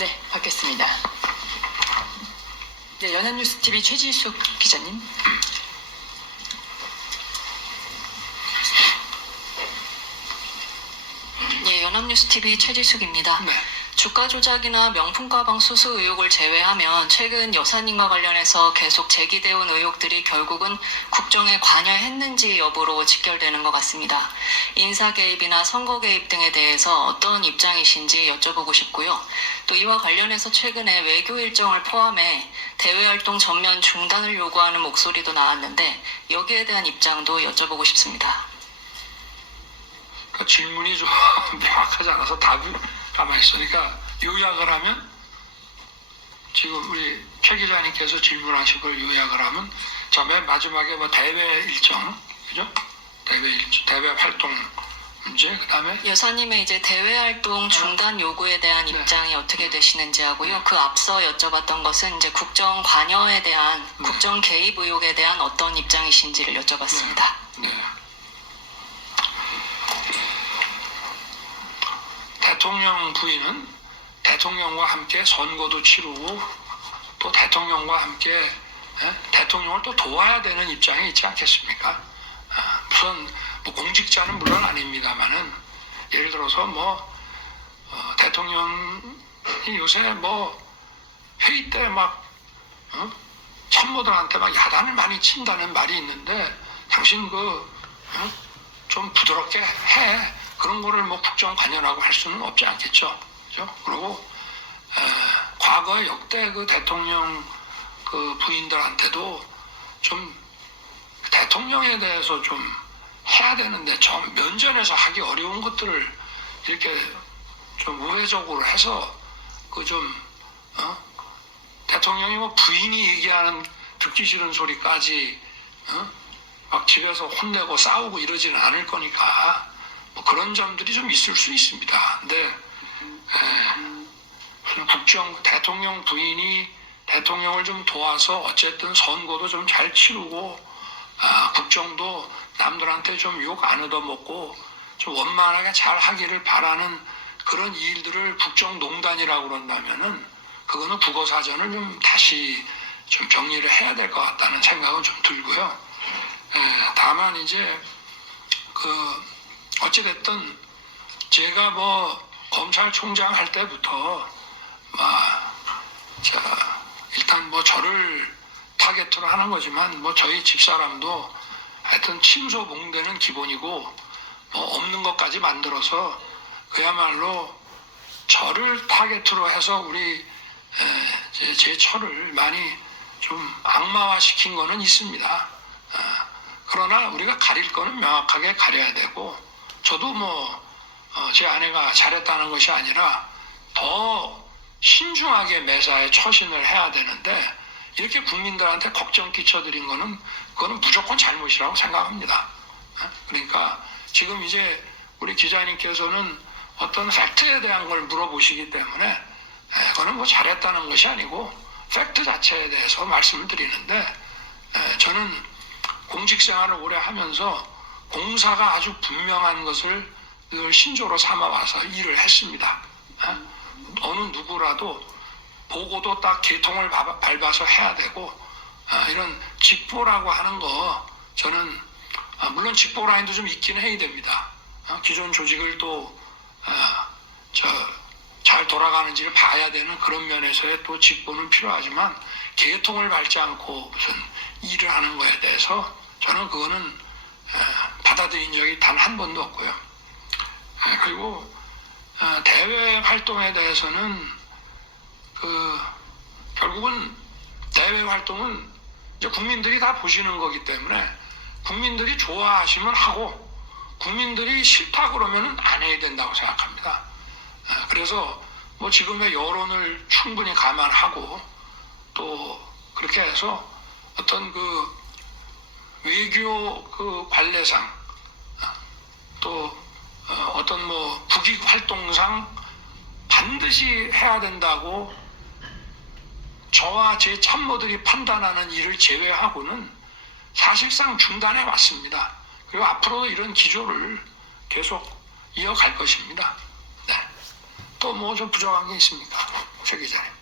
네, 받겠습니다. 네, 연합뉴스TV 최지숙 기자님. 예, 연합뉴스TV 최지숙입니다. 네. 주가 조작이나 명품 가방 수수 의혹을 제외하면 최근 여사님과 관련해서 계속 제기되어 온 의혹들이 결국은 국정에 관여했는지 여부로 직결되는 것 같습니다. 인사 개입이나 선거 개입 등에 대해서 어떤 입장이신지 여쭤보고 싶고요. 또 이와 관련해서 최근에 외교 일정을 포함해 대외 활동 전면 중단을 요구하는 목소리도 나왔는데 여기에 대한 입장도 여쭤보고 싶습니다. 그 질문이 좀 명확하지 않아서 답이 가만히 있어. 그러니까 요약을 하면 지금 우리 최 기자님께서 질문하신 걸 요약을 하면 자, 맨 마지막에 뭐 대외 일정, 그죠? 대외 일정, 대외 활동 문제, 그 다음에 여사님의 이제 대외 활동 중단 요구에 대한 네. 입장이 어떻게 되시는지 하고요. 그 앞서 여쭤봤던 것은 이제 국정 관여에 대한 국정 개입 의혹에 대한 어떤 입장이신지를 여쭤봤습니다. 네. 대통령 부인은 대통령과 함께 선거도 치르고 또 대통령과 함께 대통령을 또 도와야 되는 입장에 있지 않겠습니까? 무슨 뭐 공직자는 물론 아닙니다만은 예를 들어서 뭐 대통령이 요새 뭐 회의 때 막 참모들한테 막 야단을 많이 친다는 말이 있는데 당신 좀 부드럽게 해. 그런 거를 뭐 국정 관여라고 할 수는 없지 않겠죠. 그죠? 그리고 과거 역대 그 대통령 그 부인들한테도 좀 대통령에 대해서 좀 해야 되는데 좀 면전에서 하기 어려운 것들을 이렇게 좀 우회적으로 해서 그 좀 대통령이 뭐 부인이 얘기하는 듣기 싫은 소리까지 막 집에서 혼내고 싸우고 이러지는 않을 거니까 뭐 그런 점들이 좀 있을 수 있습니다. 근데 대통령 부인이 대통령을 좀 도와서 어쨌든 선거도 좀 잘 치르고 국정도 남들한테 좀 욕 안 얻어먹고 좀 원만하게 잘 하기를 바라는 그런 일들을 국정농단이라고 그런다면은 그거는 국어사전을 좀 다시 좀 정리를 해야 될 것 같다는 생각은 좀 들고요. 다만 이제 어찌됐든 제가 뭐 검찰총장 할 때부터 일단 뭐 저를 타겟으로 하는 거지만 뭐 저희 집사람도 하여튼 침소봉대는 기본이고 뭐 없는 것까지 만들어서 그야말로 저를 타겟으로 해서 우리 제 처를 많이 좀 악마화시킨 거는 있습니다. 그러나 우리가 가릴 거는 명확하게 가려야 되고 저도 뭐 제 아내가 잘했다는 것이 아니라 더 신중하게 매사에 처신을 해야 되는데 이렇게 국민들한테 걱정 끼쳐드린 거는 그거는 무조건 잘못이라고 생각합니다. 그러니까 지금 이제 우리 기자님께서는 어떤 팩트에 대한 걸 물어보시기 때문에 그거는 뭐 잘했다는 것이 아니고 팩트 자체에 대해서 말씀을 드리는데 저는 공직생활을 오래 하면서 공사가 아주 분명한 것을 늘 신조로 삼아와서 일을 했습니다. 어느 누구라도 보고도 딱 계통을 밟아서 해야 되고 이런 직보라고 하는 거 저는 물론 직보 라인도 좀 있긴 해야 됩니다. 기존 조직을 또 잘 돌아가는지를 봐야 되는 그런 면에서의 또 직보는 필요하지만 계통을 밟지 않고 무슨 일을 하는 거에 대해서 저는 그거는 받아들인 적이 단 한 번도 없고요. 그리고 대외 활동에 대해서는 결국은 대외 활동은 이제 국민들이 다 보시는 거기 때문에 국민들이 좋아하시면 하고 국민들이 싫다 그러면 안 해야 된다고 생각합니다. 그래서 뭐 지금의 여론을 충분히 감안하고 또 그렇게 해서 어떤 외교 관례상 또 어떤 뭐 국익 활동상 반드시 해야 된다고 저와 제 참모들이 판단하는 일을 제외하고는 사실상 중단해 왔습니다. 그리고 앞으로도 이런 기조를 계속 이어갈 것입니다. 네. 또 뭐 좀 부족한 게 있습니까? 최 기자님.